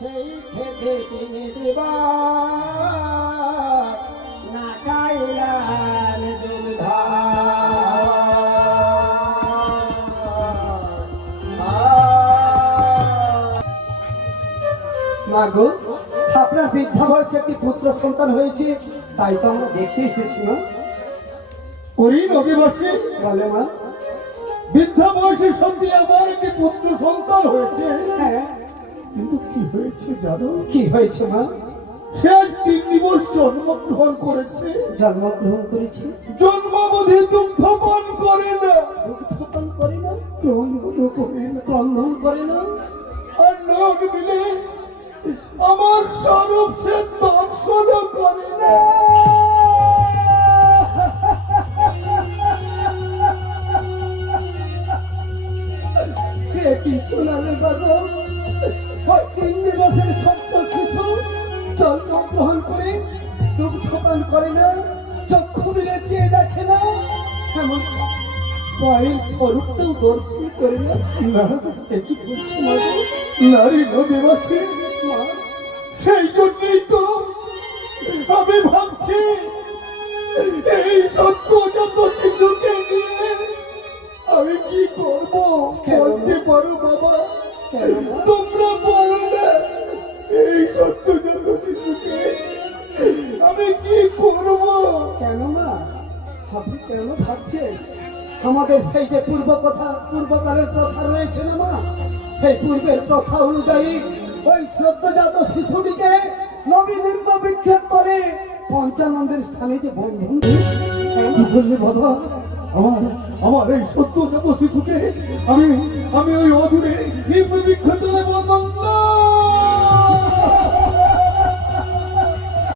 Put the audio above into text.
সেই খেতে তিনি দেবা না গাইলার মাগো, আপনার বৃদ্ধা বয়সে একটি পুত্র সন্তান হয়েছে, তাই তো আমরা দেখতে এসেছি। না করি নদীবাসী বলে মা? বৃদ্ধা বয়সে সত্যি আমার একটি পুত্র সন্তান হয়েছে, হ্যাঁ, কিন্তু কি হয়েছে জানো? কি হয়েছে মা? সে আজ 3 দিবস জন্মগ্রহণ করেছে। জন্মগ্রহণ করেছি, জন্মাবধি দুগ্ধ পান করে না, দুগ্ধপান করে না, ক্রন্দন করে না, ক্রন্দন করে না, আর নখ দিলে আমার স্বরূপ সে দর্শন করে না। কে কি শোনালে বাবা? 3 দিবসের ছোট্ট শিশু জন্মগ্রহণ করে দুগ্ধপান করে না, চক্ষু মিলে চেয়ে দেখে না, এমন পায়ের স্বরূপটাও দর্শন করে না। না, কি করছে মা? নারী নদীবাসী, মা, সেই জন্যই তো আমি ভাবছি এই সত্যজাত শিশুকে নিয়ে আমি কি করবো। বলতে পারো বাবা? কেন মা? তোমরা বলো না, এই সত্যজাত শিশুকে আমি কি করবো। কেন মা? আপনি কেন ভাবছেন? আমাদের সেই যে পূর্বকালের প্রথা রয়েছে না মা, সেই পূর্বের প্রথা অনুযায়ী ওই সদ্যজাত শিশুটিকে নবীনিম্ন বিক্ষেপ করে পঞ্চানন্দের স্থানে যে বন্ধন কি বললে বাবা? আমার আমার এই সত্যজাত শিশুকে আমি আমি ওই অদূরে নিম্ন বিক্ষত বন্ধন